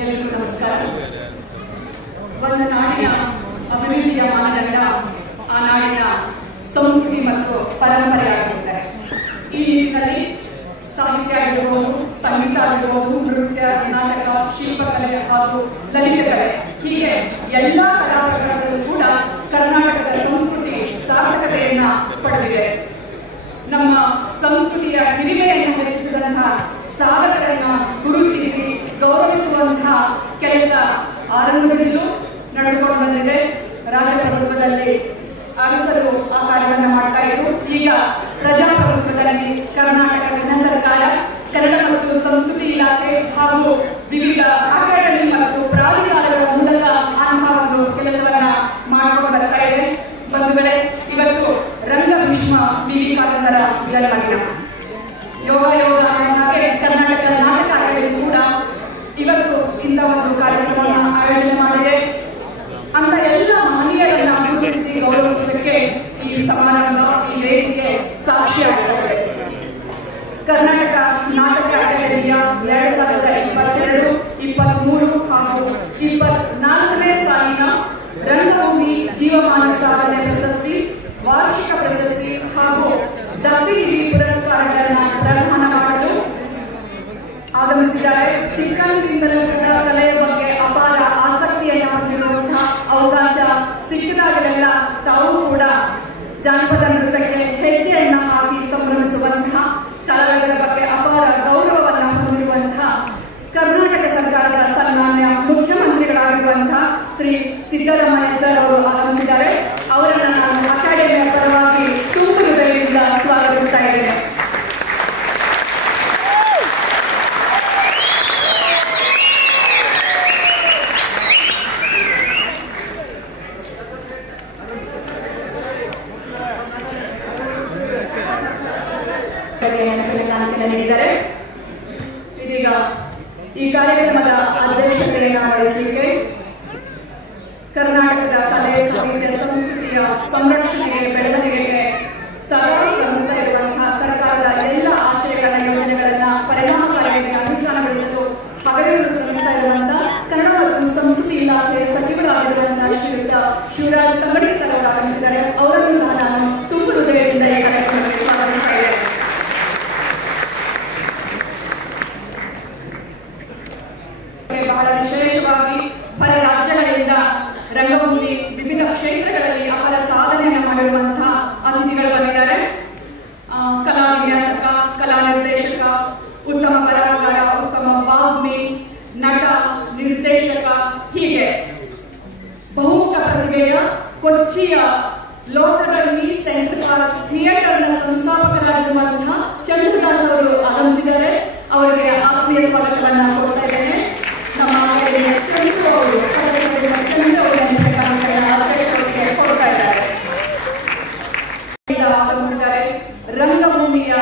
ಎಲ್ಲರಿಗೂ ನಮಸ್ಕಾರ. ಒಂದು ನಾಡಿನ ಅಭಿವೃದ್ಧಿಯ ಮಾನದಂಡ ಆ ನಾಡಿನ ಸಂಸ್ಕೃತಿ ಮತ್ತು ಪರಂಪರೆ ಆಗಿರುತ್ತೆ. ಈ ನಿಟ್ಟಿನಲ್ಲಿ ಸಾಹಿತ್ಯ ಆಗಿರಬಹುದು, ಸಂಗೀತ ಆಗಿರಬಹುದು, ನೃತ್ಯ, ನಾಟಕ, ಶಿಲ್ಪಕಲೆ ಹಾಗೂ ಲಲಿತ ಕಲೆ ಹೀಗೆ ಎಲ್ಲ ಕಲಾ ಪ್ರಕಾರಗಳು ಕೂಡ ಕರ್ನಾಟಕದ ಸಂಸ್ಕೃತಿ ಸಾರ್ಥಕತೆಯನ್ನ ಪಡೆದಿದೆ. ನಮ್ಮ ಸಂಸ್ಕೃತಿಯ ಹಿರಿಮೆಯನ್ನು ಹೆಚ್ಚಿಸಿದಂತಹ ಸಾಧಕರನ್ನ ಗುರುತಿಸಿ ಗೌರವಿಸುವಂತಹ ಕೆಲಸ ಆರಂಭದಿಂದಲೂ ನಡೆದುಕೊಂಡು ಬಂದಿದೆ. ರಾಜಪ್ರಭುತ್ವದಲ್ಲಿ ಅರಸರು ಆ ಕಾರ್ಯವನ್ನು ಮಾಡ್ತಾ ಇದ್ರು. ಈಗ ಪ್ರಜಾಪ್ರಭುತ್ವದಲ್ಲಿ ಕರ್ನಾಟಕ ಘನ ಸರ್ಕಾರ, ಕನ್ನಡ ಮತ್ತು ಸಂಸ್ಕೃತಿ ಇಲಾಖೆ ಹಾಗೂ ವಿವಿಧ ಅಕಾಡೆಮಿ ಮತ್ತು ಪ್ರಾಧಿಕಾರಗಳ ಮೂಲಕ ಅಂತಹ ಒಂದು ಕೆಲಸವನ್ನ ಮಾಡಿಕೊಂಡು ಬರ್ತಾ ಇದೆ. ಬಂಧುಗಳೇ, ಇವತ್ತು ರಂಗಭೀಷ್ಮ ವಿ.ವಿ. ಕಾರಂತರ ಜನ್ಮದಿನ. ಯೋಗ ಹಾಗೆ ಕರ್ನಾಟಕ ನಾಟಕ ಅಕಾಡೆಮಿ ಕೂಡ ಇವತ್ತು ಇಂಥ ಒಂದು ಕಾರ್ಯಕ್ರಮವನ್ನು ಆಯೋಜನೆ ಮಾಡಿದೆ. ಅಂತ ಎಲ್ಲ ಮಹನೀಯರನ್ನ ಗುರುತಿಸಿ ಗೌರವಿಸಲಿಕ್ಕೆ ಈ ಸಮಾರಂಭ, ಈ ವೇದಿಕೆ ಸಾಕ್ಷಿಯಾಗುತ್ತದೆ. ಕರ್ನಾಟಕ ನಾಟಕ ಅಕಾಡೆಮಿಯ 2022, 23 ಹಾಗೂ 24ನೇ ಸಾಲಿನ ರಂಗಭೂಮಿ ಜೀವಮಾನ ಸಾಧನೆ ಪ್ರಶಸ್ತಿ, ವಾರ್ಷಿಕ ಪ್ರಶಸ್ತಿ ಹಾಗೂ ದತ್ತಿಗಿರಿ ಪುರಸ್ಕಾರಗಳನ್ನು ಪ್ರದಾನ ಮಾಡಲು ಆಗಮಿಸಿದ್ದಾರೆ. ಚಿಕ್ಕಂದಿನಿಂದಲೂ ಕೂಡ ಕಲೆಯ ಬಗ್ಗೆ ಅಪಾರ ಆಸಕ್ತಿಯನ್ನು ಹೊಂದಿರುವಂತಹ ಅವಕಾಶ ಸಿಕ್ಕಿದಾಗಲೆಲ್ಲ ತಾವು ಕೂಡ ಜಾನಪದ ನೃತ್ಯಕ್ಕೆ ಹೆಜ್ಜೆಯನ್ನು ಹಾಕಿ ಸಂಭ್ರಮಿಸುವಂತಹ, ಕಲಾವಿದರ ಬಗ್ಗೆ ಅಪಾರ ಗೌರವವನ್ನು ಹೊಂದಿರುವಂತಹ ಕರ್ನಾಟಕ ಸರ್ಕಾರದ ಸನ್ಮಾನ್ಯ ಮುಖ್ಯಮಂತ್ರಿಗಳಾಗಿರುವಂತಹ ಶ್ರೀ ಸಿದ್ದರಾಮಯ್ಯ ಸರ್ ಅವರು ಆಗಮಿಸಿದ್ದಾರೆ. ಅವರನ್ನು ನಾನು ಅಕಾಡೆಮಿಯ ಪರವಾಗಿ ತುಂಬ ಹೃದಯದಿಂದ ಸ್ವಾಗತಿಸ್ತಾ ಇದ್ದೇನೆ. ನೀಡಿದ್ದಾರೆ. ಇದೀಗ ಈ ಕಾರ್ಯಕ್ರಮದ ಅಧ್ಯಕ್ಷತೆಯನ್ನು ವಹಿಸಲಿಕ್ಕೆ ಕರ್ನಾಟಕದ ಕಲೆ, ಸಾಹಿತ್ಯ, ಸಂಸ್ಕೃತಿಯ ಸಂರಕ್ಷಣೆಗೆ, ಬೆಳವಣಿಗೆಗೆ ಸದಾ ಶ್ರಮಿಸ್ತಾ ಇರುವಂತಹ ಸರ್ಕಾರದ ಎಲ್ಲ ಆಶಯಗಳ ಯೋಜನೆಗಳನ್ನ ಪರಿಣಾಮಕಾರಿಯಾಗಿ ಅನುಷ್ಠಾನಗೊಳಿಸಲು ಹಗಲಿರುಳು ಶ್ರಮಿಸ್ತಾ ಇರುವಂತಹ ಕನ್ನಡ ಮತ್ತು ಸಂಸ್ಕೃತಿ ಇಲಾಖೆ ಸಚಿವರಾಗಿರುವಂತಹ ಶ್ರೀಯುತ ಶಿವರಾಜ್ ತಂಗಡಿಗೆ ಸರ್ ಅವರು ಆಗಮಿಸಿದ್ದಾರೆ. ಅವರನ್ನು ಸಹ ನಾನು ತುಂಬ ಹೃದಯದಿಂದ ಈ ಕಾರ್ಯಕ್ರಮಕ್ಕೆ ಸ್ವಾಗತಿಸ್ತಾ ಇದ್ದೇನೆ. ಬಹಳ ವಿಶೇಷವಾಗಿ ಹೊರ ರಾಜ್ಯಗಳಿಂದ ರಂಗಭೂಮಿ ವಿವಿಧ ಕ್ಷೇತ್ರಗಳಲ್ಲಿ ಅವರ ಸಾಧನೆಯನ್ನು ಮಾಡಿರುವಂತಹ ಅತಿಥಿಗಳು ಬಂದಿದ್ದಾರೆ. ಕಲಾ ವಿನ್ಯಾಸಕ, ಕಲಾ ನಿರ್ದೇಶಕ, ಉತ್ತಮ ಬರಹಗಾರ, ಉತ್ತಮ ವಾಗ್ಮಿ, ನಟ, ನಿರ್ದೇಶಕ ಹೀಗೆ ಬಹುಮುಖ ಪ್ರತಿಭೆಯ ಕೊಚ್ಚಿಯ ಲೋಕಧರ್ಮಿ ಸೆಂಟರ್ ಫಾರ್ ಥಿಯೇಟರ್ನ ಸಂಸ್ಥಾಪಕರಾಗಿರುವಂತಹ ಚಂದ್ರದಾಸ್ ಅವರು ಆಗಮಿಸಿದ್ದಾರೆ. ಅವರಿಗೆ ಆತ್ಮೀಯ ಸ್ವಾಗತವನ್ನು ಕೊಡ್ತಾ ಇದ್ದೇನೆ. ನಮ್ಮ ಚಂದ್ರ ಅವರು ಕೊಡ್ತಾ ಇದ್ದಾರೆ. ಆಗಮಿಸಿದ್ದಾರೆ. ರಂಗಭೂಮಿಯ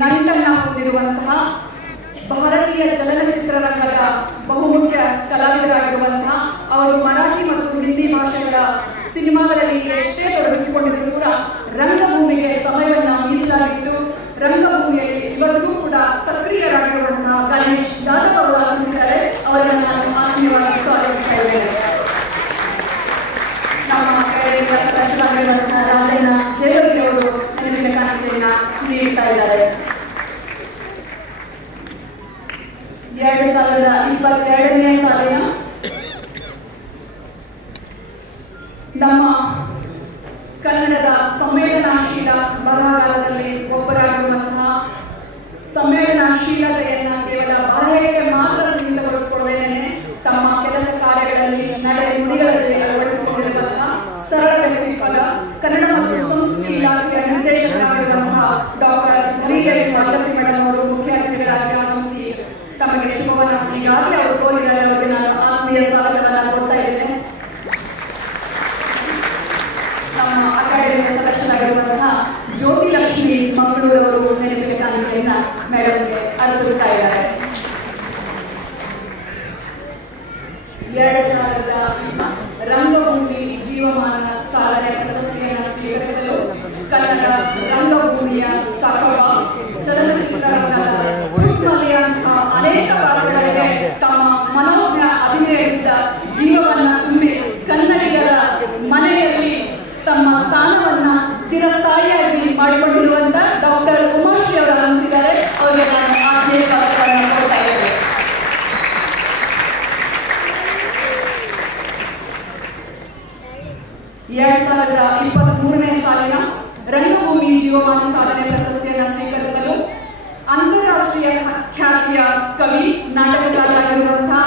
ನಂಟನ್ನ ಹೊಂದಿರುವಂತಹ ಭಾರತೀಯ ಚಲನಚಿತ್ರರಂಗದ ಬಹುಮುಖ್ಯ ಕಲಾವಿದರಾಗಿರುವಂತಹ ಅವರು ಮರಾಠಿ ಮತ್ತು ಹಿಂದಿ ಭಾಷೆಗಳ ಸಿನಿಮಾಗಳಲ್ಲಿ ಎಷ್ಟೇ ತೊಡಗಿಸಿಕೊಂಡಿದ್ರು ಕೂಡ ರಂಗಭೂಮಿಗೆ ಸಮಯವನ್ನು ಮೀಸಲಾಗಿತ್ತು. ರಂಗಭೂಮಿಯಲ್ಲಿ ಇವತ್ತು ಕೂಡ ಸಕ್ರಿಯರಾಗಿರುವಂತಹ ಗಣೇಶ್ ಯಾದವ್ ಅವರು ಆಗಮಿಸಿದ್ದಾರೆ. ಅವರನ್ನು ನಾನು ಆತ್ಮೀಯವಾಗಿ ಸ್ವಾಗತಿಸ್ತಾ ಇದ್ದೇನೆ. ನಮ್ಮ ಅಕಾಡೆಮಿಯ ಸದಸ್ಯರಾಗಿರುವಂತಹ ರಾಜಣ್ಣ ಜೇವರ್ಗಿ ಅವರು ನೆನಪಿನ ಕಾಣಿಕೆಯನ್ನ ನೀಡ್ತಾ ಇದ್ದಾರೆ. 2022ನೇ ಸಾಲಿನ ನಮ್ಮ ಕನ್ನಡದ ಸಂವೇದನಾಶೀಲ ಬರಹಗಾರರಲ್ಲಿ ಒಬ್ಬರಾಗಿರುವಂತಹ, ಸಂವೇದನಾಶೀಲತೆಯನ್ನ ಕೇವಲ ಬರಹಕ್ಕೆ ಮಾತ್ರ ಸೀಮಿತಗೊಳಿಸಿಕೊಳ್ಳದೇನೆ ತಮ್ಮ ಕೆಲಸ ಕಾರ್ಯಗಳಲ್ಲಿ, ನಡೆ ನುಡಿಗಳಲ್ಲಿ ಅಳವಡಿಸಿಕೊಂಡಿರುವಂತಹ ಸರಳ ವ್ಯಕ್ತಿತ್ವದ ಕನ್ನಡ ಮತ್ತು ಸಂಸ್ಕೃತಿ ಇಲಾಖೆಯ ನಿರ್ದೇಶಕರಾಗಿರುವಂತಹ ಡಾಕ್ಟರ್ ಧನಂಜಯ ಮಾಲತಿ ಮೇಡಮ್ ಅವರು ಮುಖ್ಯ ಅತಿಥಿಗಳಾಗಿ ಆಗಮಿಸಿ ತಮಗೆ ಶುಭವನ್ನು ಈಗಾಗಲೇ ಅವರು ಕೋರಿದ್ದಾರೆ. ಅವರಿಗೆ ನಾನು ಆತ್ಮೀಯ ಸ್ವಾಗತವನ್ನು ಕೊಡ್ತಾ ಇದ್ದೇನೆ. ನಮ್ಮ ಅಕಾಡೆಮಿಯ ಸದಸ್ಯರಾಗಿರುವಂತಹ ಜ್ಯೋತಿ ಲಕ್ಷ್ಮಿ ಮಂಗಳೂರವರು ನೆನಪಿನ ಕಾಣಿಕೆಯನ್ನ ಮೇಡಮ್ಗೆ ಅರ್ಪಿಸ್ತಾ ಇದ್ದಾರೆ. 2020 ರಂಗಭೂಮಿ ಜೀವಮಾನ ಸಾಧನೆ ಪ್ರಶಸ್ತಿಯನ್ನು ಸ್ವೀಕರಿಸಲು ಕನ್ನಡ ರಂಗಭೂಮಿಯ ಸಕಲ ಚಲನಚಿತ್ರರಂಗದ ಅನೇಕ ತಮ್ಮ ಮನೋಜ್ಞ ಮಾಡಿಕೊಂಡಿರುವಂತ ಡಾಕ್ಟರ್ ಉಮಾಶ್ರೀ ಅವರು ಆಗಮಿಸಿದ್ದಾರೆ. ಅವರಿಗೆ ನಾನು ಆತ್ಮೀಯ ಸ್ವಾಗತವನ್ನು ಕೋರ್ತಾ ಇದ್ದೇನೆ. ಎರಡ್ 2023ನೇ ಸಾಲಿನ ರಂಗಭೂಮಿ ಜೀವಮಾನ ಸಾಧನೆ ಪ್ರಶಸ್ತಿಯನ್ನು ಸ್ವೀಕರಿಸಲು ಅಂತಾರಾಷ್ಟ್ರೀಯ ಖ್ಯಾತಿಯ ಕವಿ, ನಾಟಕಕಾರರಾಗಿರುವಂತಹ,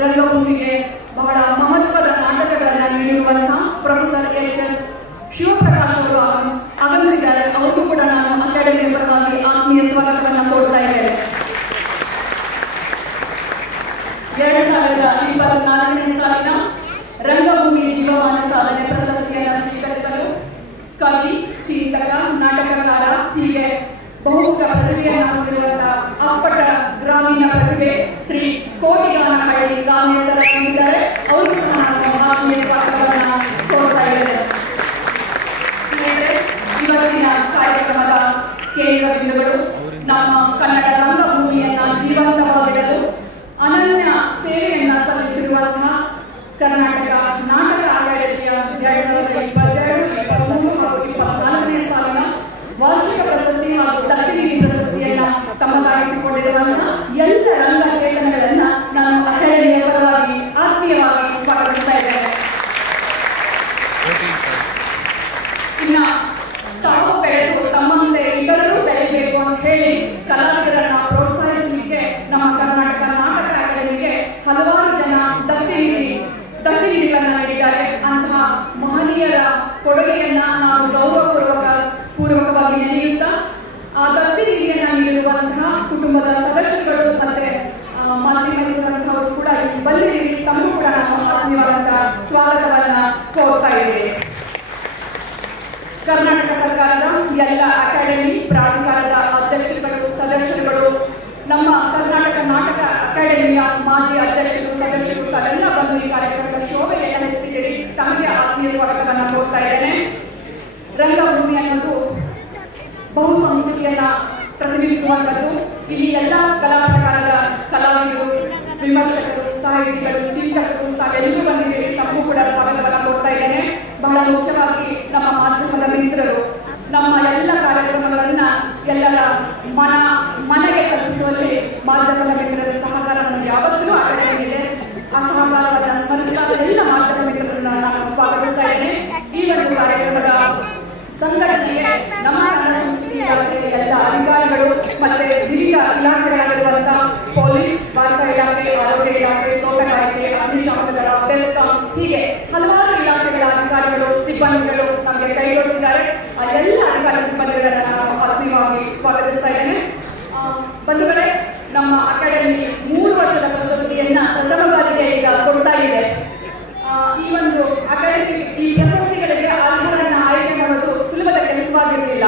ರಂಗಭೂಮಿಗೆ ಬಹಳ ಮಹತ್ವದ ನಾಟಕಗಳನ್ನು ನೀಡಿರುವಂತಹ ಪ್ರೊಫೆಸರ್ HS ಶಿವಪ್ರಕಾಶ್ ಅವರು ಆಗಮಿಸಿದ್ದಾರೆ. ಅವರಿಗೂ ಕೂಡ ನಾನು ಅಕಾಡೆಮಿಯ ಪರವಾಗಿ ಆತ್ಮೀಯ ಸ್ವಾಗತವನ್ನು ಕೋರ್ತಾ ಇದ್ದೇನೆ. 2024ನೇ ಸಾಲಿನ ರಂಗಭೂಮಿ ಜೀವಮಾನ ಸಾಧನೆ ಪ್ರಶಸ್ತಿಯನ್ನು ಸ್ವೀಕರಿಸಲು ಕವಿ, ಚಿಂತಕ, ನಾಟಕಕಾರ ಹೀಗೆ ಬಹುಮುಖ ಪ್ರತಿಭೆಯನ್ನು ಹೊಂದಿರುವಂತಹ ಅಪ್ಪಟ ಗ್ರಾಮೀಣ ಪ್ರತಿಭೆ ಶ್ರೀ ಕೋಟಿಗಾನಹಳ್ಳಿ ರಾಮೇಶ್ ಆಗಿದ್ದಾರೆ. ಅವರಿಗೂ ಸಹ ನಾನು ಆತ್ಮೀಯ ಸ್ವಾಗತವನ್ನು ಕೋರ್ತಾ ಇದ್ದೇನೆ. ಇವತ್ತಿನ ಕಾರ್ಯಕ್ರಮದ ಕೇಂದ್ರ ಬಿಂದುಗಳು ನಮ್ಮ ಕನ್ನಡ ರಂಗಭೂಮಿಯನ್ನ ಜೀವಂತವಾಗಿಡಲು ಅನನ್ಯ ಸೇವೆಯನ್ನ ಸಲ್ಲಿಸಿರುವಂತಹ ಕರ್ನಾಟಕ ನಾಟಕ ಅಕಾಡೆಮಿಯ 2022, 2023 ಹಾಗೂ 2024ನೇ ಸಾಲಿನ ವಾರ್ಷಿಕ ಪ್ರಶಸ್ತಿ ಹಾಗೂ ದತ್ತಿನಿಧಿ ಪ್ರಶಸ್ತಿಯನ್ನ ತಮ್ಮದಾಗಿಸಿಕೊಂಡಿರುವಂತಹ ಎಲ್ಲ ರಂಗ ಚೇತನಗಳನ್ನ ನಾನು ಅಕಾಡೆಮಿಯ ಪರವಾಗಿ ಆತ್ಮೀಯವಾಗಿ ಸ್ವಾಗತಿಸ್ತಾ ಇದ್ದೇನೆ. ಇನ್ನ ತಾವು ಬೆಳೆದು ತಮ್ಮಂತೆ ಇತರರು ಬೆಳೆಯಬೇಕು ಅಂತ ಹೇಳಿ ಕಲಾವಿದರನ್ನ ಪ್ರೋತ್ಸಾಹಿಸಲಿಕ್ಕೆ ನಮ್ಮ ಕರ್ನಾಟಕ ನಾಟಕ ಅಕಾಡೆಮಿಗೆ ಹಲವಾರು ಜನ ದತ್ತಿನಿಧಿಗಳನ್ನ ನೀಡಿದ್ದಾರೆ. ಅಂತಹ ಮಹನೀಯರ ಕೊಡುಗೆಯನ್ನ ನಾವು ಗೌರವಪೂರ್ವಕವಾಗಿ ನೆನೆಯುತ್ತಾ ಆ ದತ್ತಿನಿಧಿಯನ್ನ ನೀಡಿರುವಂತಹ ಕುಟುಂಬದ ಸದಸ್ಯರುಗಳು ಮತ್ತೆ ಮಾಧ್ಯಮಿಸುವಂತಹವರು ಕೂಡ ಇಲ್ಲಿ ಬಂದಿದ್ದೀರಿ. ತಮಗೂ ಕೂಡ ನಾವು ಆತ್ಮೀಯವಾದಂತಹ ಸ್ವಾಗತವನ್ನ ಕೋರ್ತಾ ಇದ್ದೇವೆ. ಕರ್ನಾಟಕ ಸರ್ಕಾರದ ಎಲ್ಲ ಅಕಾಡೆಮಿ ಪ್ರಾಧಿಕಾರದ ಅಧ್ಯಕ್ಷರುಗಳು, ಸದಸ್ಯರುಗಳು, ನಮ್ಮ ಕರ್ನಾಟಕ ನಾಟಕ ಅಕಾಡೆಮಿಯ ಮಾಜಿ ಅಧ್ಯಕ್ಷರು, ಸದಸ್ಯರು ತಾವೆಲ್ಲ ಬಂದು ಈ ಕಾರ್ಯಕ್ರಮದ ಶೋಭೆಯನ್ನು ಹೆಚ್ಚಿಸಿದ್ದೀರಿ. ತಮಗೆ ಆತ್ಮೀಯ ಸ್ವಾಗತವನ್ನು ಕೋರ್ತಾ ಇದ್ದೇನೆ. ರಂಗಭೂಮಿ ಅನ್ನೋದು ಬಹು ಸಂಸ್ಕೃತಿಯನ್ನ ಪ್ರತಿನಿಧಿಸುವಂಥದ್ದು. ಇಲ್ಲಿ ಎಲ್ಲ ಕಲಾ ಪ್ರಕಾರದ ಕಲಾವಿದರು, ವಿಮರ್ಶಕರು, ಸಾಹಿತಿಗಳು, ಚಿಂತಕರು ತಾವೆಲ್ಲರೂ ಬಂದಿದ್ದೀರಿ. ತಮಗೂ ಕೂಡ ಸ್ವಾಗತವನ್ನು ಕೋರ್ತಾ ಇದ್ದೇನೆ. ಬಹಳ ಮುಖ್ಯವಾಗಿ ನಮ್ಮ ಮಾಧ್ಯಮದ ಮಿತ್ರರು ನಮ್ಮ ಎಲ್ಲ ಕಾರ್ಯಕ್ರಮಗಳನ್ನ ಎಲ್ಲರ ಮನೆಗೆ ತಲುಪಿಸುವಲ್ಲಿ ಮಾಧ್ಯಮದ ಮಿತ್ರರ ಸಹಕಾರವನ್ನು ಯಾವತ್ತೂ ಅಕಾಡೆಮಿಗೆ ಆ ಸಹಕಾರವನ್ನು ಸ್ಮರಿಸಿದ ಎಲ್ಲ ಮಾಧ್ಯಮ ಮಿತ್ರರನ್ನ ನಾನು ಸ್ವಾಗತಿಸ್ತಾ ಇದ್ದೇನೆ. ಈ ಒಂದು ಕಾರ್ಯಕ್ರಮದ ಸಂಘಟನೆಗೆ ನಮ್ಮ ಕನ್ನಡ ಸಂಸ್ಕೃತಿ ಇಲಾಖೆಯ ಎಲ್ಲ ಅಧಿಕಾರಿಗಳು ಮತ್ತೆ ವಿವಿಧ ಇಲಾಖೆಗಳಾಗಿರುವಂತಹ ಪೊಲೀಸ್, ವಾರ್ತಾ ಇಲಾಖೆ, ಆರೋಗ್ಯ ಇಲಾಖೆ, ತೋಟಗಾರಿಕೆ, ಅಗ್ನಿಶಾಮಕ ದಳ, ಬೆಸ್ಕಾಂ ಹೀಗೆ ಹಲವಾರು ಇಲಾಖೆಗಳ ಅಧಿಕಾರಿಗಳು, ಸಿಬ್ಬಂದಿಗಳು ನಮಗೆ ಕೈ ಜೋಡಿಸಿದ್ದಾರೆ. ಆ ಎಲ್ಲ ಅಧಿಕಾರಿ ಸಿಬ್ಬಂದಿಗಳನ್ನ ನಾನು ಆತ್ಮೀಯವಾಗಿ ಸ್ವಾಗತಿಸ್ತಾ ಇದ್ದೇನೆ. ಬಂಧುಗಳೇ, ನಮ್ಮ ಅಕಾಡೆಮಿ 3 ವರ್ಷದ ಪ್ರಶಸ್ತಿಯನ್ನ ಪ್ರಥಮ ಬಾರಿಗೆ ಈಗ ಕೊಡ್ತಾ ಇದೆ. ಈ ಒಂದು ಅಕಾಡೆಮಿ ಈ ಪ್ರಶಸ್ತಿಗಳಿಗೆ ಅರ್ಹರನ್ನ ಆಯ್ಕೆ ಮಾಡೋದು ಸುಲಭದ ಕೆಲಸವಾಗಿರಲಿಲ್ಲ.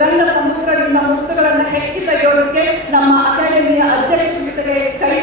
ರಂಗ ಸಮುದ್ರದಿಂದ ಮುತ್ತುಗಳನ್ನು ಹೆಕ್ಕಿ ತೆಗೆಯೋದಕ್ಕೆ ನಮ್ಮ ಅಕಾಡೆಮಿಯ ಅಧ್ಯಕ್ಷರ ಜೊತೆಗೆ ಕೈ